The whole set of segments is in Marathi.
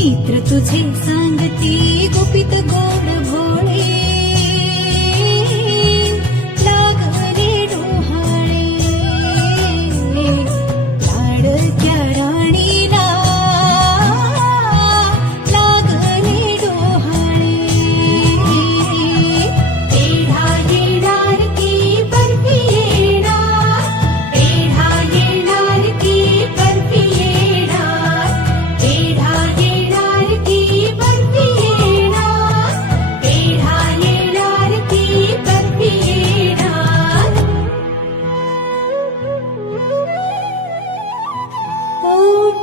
ते सङ्गति गोपि त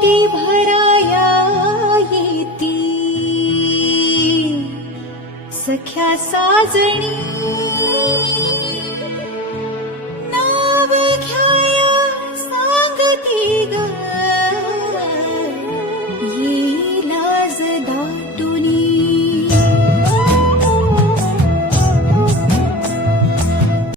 पोटी भराया येती. सख्या साजणी.